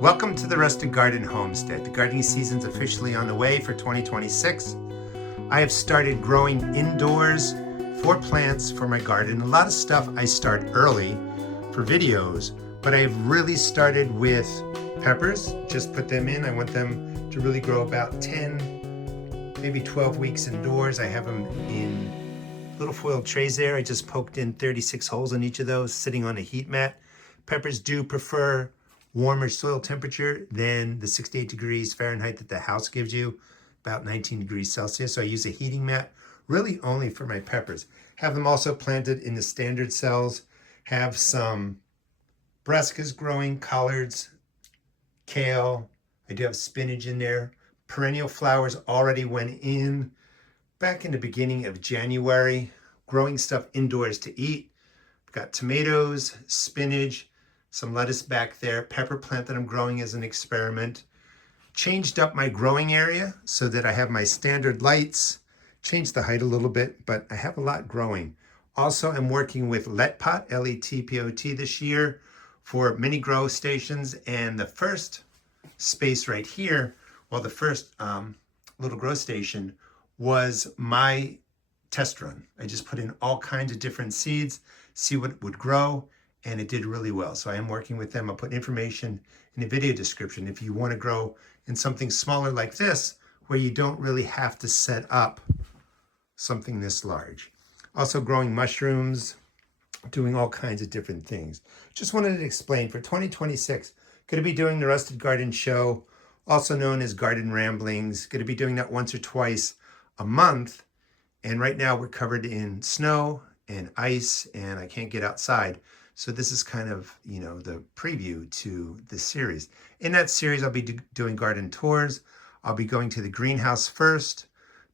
Welcome to the Rustic Garden Homestead. The gardening season's officially on the way for 2026. I have started growing indoors 4 plants for my garden. A lot of stuff I start early for videos, but I have really started with peppers. Just put them in. I want them to really grow about 10, maybe 12 weeks indoors. I have them in little foil trays there. I just poked in 36 holes in each of those, sitting on a heat mat. Peppers do prefer warmer soil temperature than the 68 degrees Fahrenheit that the house gives you, about 19 degrees Celsius. So I use a heating mat really only for my peppers. Have them also planted in the standard cells. Have some brassicas growing, collards, kale. I do have spinach in there. Perennial flowers already went in back in the beginning of January. Growing stuff indoors to eat. I've got tomatoes, spinach, some lettuce back there, pepper plant that I'm growing as an experiment. Changed up my growing area so that I have my standard lights. Changed the height a little bit, but I have a lot growing. Also, I'm working with LetPot, L-E-T-P-O-T this year for mini grow stations. And the first space right here, well, the first little grow station was my test run. I just put in all kinds of different seeds, see what would grow, and it did really well. So I am working with them. I'll put information in the video description if you want to grow in something smaller like this, where you don't really have to set up something this large. Also growing mushrooms, doing all kinds of different things. Just wanted to explain for 2026, going to be doing the Rusted Garden Show, also known as Garden Ramblings. Going to be doing that once or twice a month. And right now we're covered in snow and ice and I can't get outside. So this is kind of, the preview to this series. In that series, I'll be doing garden tours. I'll be going to the greenhouse first,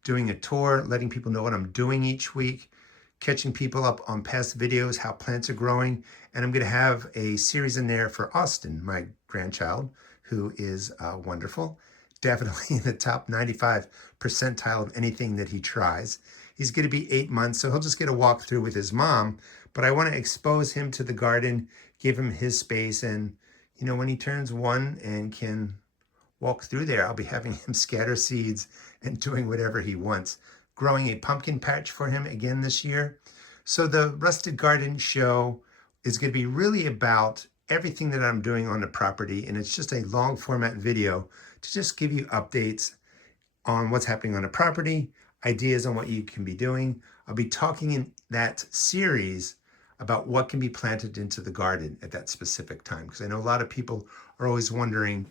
doing a tour, letting people know what I'm doing each week, catching people up on past videos, how plants are growing. And I'm going to have a series in there for Austin, my grandchild, who is wonderful. Definitely in the top 95 percentile of anything that he tries. He's going to be 8 months, so he'll just get a walk through with his mom. But I want to expose him to the garden, give him his space. And, when he turns 1 and can walk through there, I'll be having him scatter seeds and doing whatever he wants. Growing a pumpkin patch for him again this year. So the Rusted Garden Show is going to be really about everything that I'm doing on the property. And it's just a long format video to just give you updates on what's happening on the property, ideas on what you can be doing. I'll be talking in that series about what can be planted into the garden at that specific time. Because I know a lot of people are always wondering,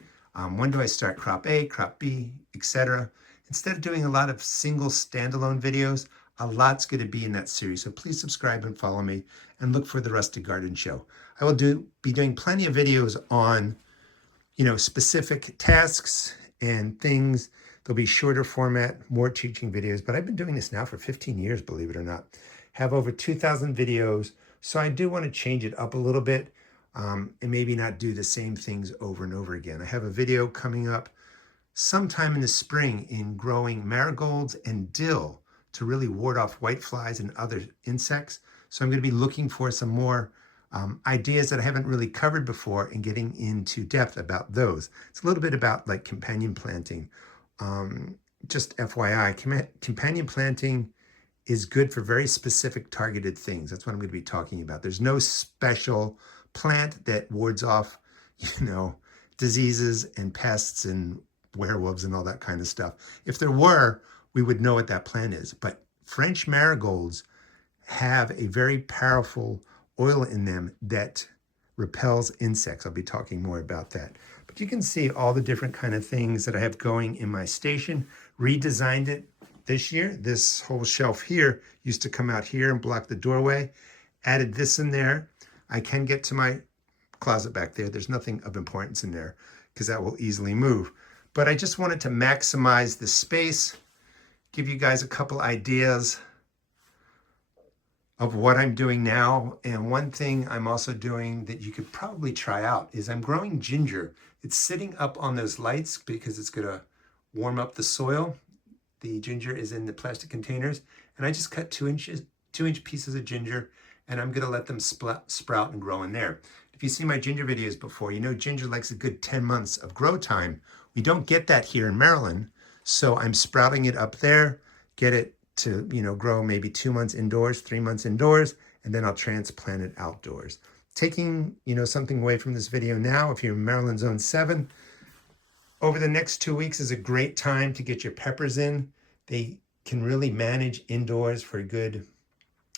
when do I start crop A, crop B, etc. Instead of doing a lot of single standalone videos, a lot's going to be in that series. So please subscribe and follow me and look for the Rusted Garden Show. I will be doing plenty of videos on, specific tasks and things. There'll be shorter format, more teaching videos, but I've been doing this now for 15 years, believe it or not. Have over 2,000 videos. So I do want to change it up a little bit and maybe not do the same things over and over again. I have a video coming up sometime in the spring in growing marigolds and dill to really ward off whiteflies and other insects. So I'm going to be looking for some more ideas that I haven't really covered before and getting into depth about those. It's a little bit about like companion planting. Just FYI, companion planting is good for very specific targeted things. That's what I'm going to be talking about. There's no special plant that wards off, diseases and pests and werewolves and all that kind of stuff. If there were, we would know what that plant is. But French marigolds have a very powerful oil in them that repels insects. I'll be talking more about that. But you can see all the different kind of things that I have going in my station. Redesigned it this year. This whole shelf here used to come out here and block the doorway. Added this in there. I can get to my closet back there. There's nothing of importance in there because that will easily move. But I just wanted to maximize the space, give you guys a couple ideas of what I'm doing now. And one thing I'm also doing that you could probably try out is I'm growing ginger. It's sitting up on those lights because it's going to warm up the soil. The ginger is in the plastic containers. And I just cut 2-inch pieces of ginger and I'm going to let them sprout and grow in there. If you see my ginger videos before, you know ginger likes a good 10 months of grow time. We don't get that here in Maryland, so I'm sprouting it up there, get it to, grow maybe 2 months indoors, 3 months indoors, and then I'll transplant it outdoors. Taking, something away from this video now, if you're in Maryland Zone 7, over the next 2 weeks is a great time to get your peppers in. They can really manage indoors for a good,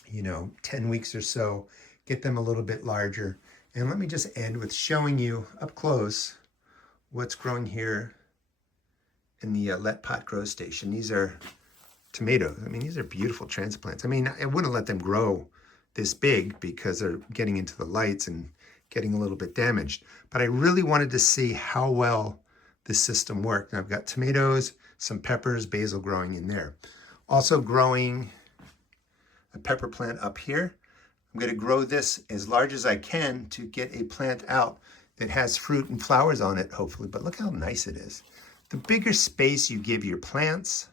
10 weeks or so. Get them a little bit larger. And let me just end with showing you up close what's growing here in the LetPot grow station. These are tomatoes. I mean, these are beautiful transplants. I mean, I wouldn't let them grow this big because they're getting into the lights and getting a little bit damaged. But I really wanted to see how well this system worked. And I've got tomatoes, some peppers, basil growing in there. Also growing a pepper plant up here. I'm going to grow this as large as I can to get a plant out that has fruit and flowers on it, hopefully. But look how nice it is. The bigger space you give your plants,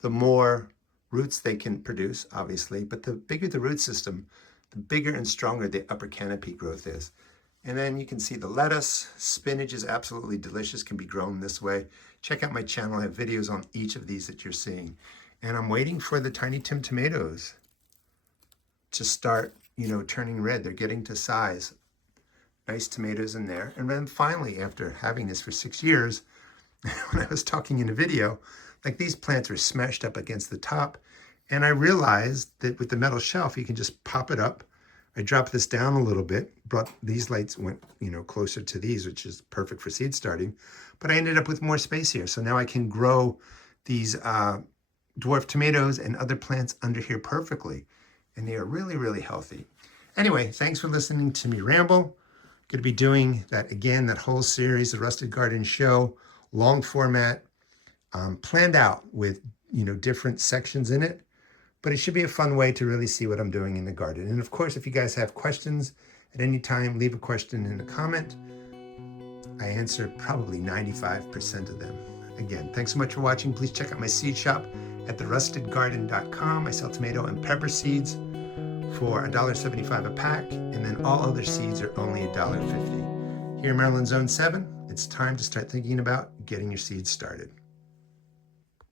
the more roots they can produce, obviously. But the bigger the root system, the bigger and stronger the upper canopy growth is. And then you can see the lettuce. Spinach is absolutely delicious, can be grown this way. Check out my channel. I have videos on each of these that you're seeing. And I'm waiting for the Tiny Tim tomatoes to start, turning red. They're getting to size. Nice tomatoes in there. And then finally, after having this for 6 years, when I was talking in a video, like these plants were smashed up against the top. And I realized that with the metal shelf, you can just pop it up. I dropped this down a little bit, brought these lights went, closer to these, which is perfect for seed starting. But I ended up with more space here. So now I can grow these dwarf tomatoes and other plants under here perfectly. And they are really, really healthy. Anyway, thanks for listening to me ramble. Going to be doing that again, that whole series, the Rusted Garden Show, long format, planned out with, different sections in it. But it should be a fun way to really see what I'm doing in the garden. And of course, if you guys have questions at any time, leave a question in a comment. I answer probably 95% of them. Again, thanks so much for watching. Please check out my seed shop at therustedgarden.com. I sell tomato and pepper seeds for $1.75 a pack, and then all other seeds are only $1.50. Here in Maryland Zone 7, it's time to start thinking about getting your seeds started.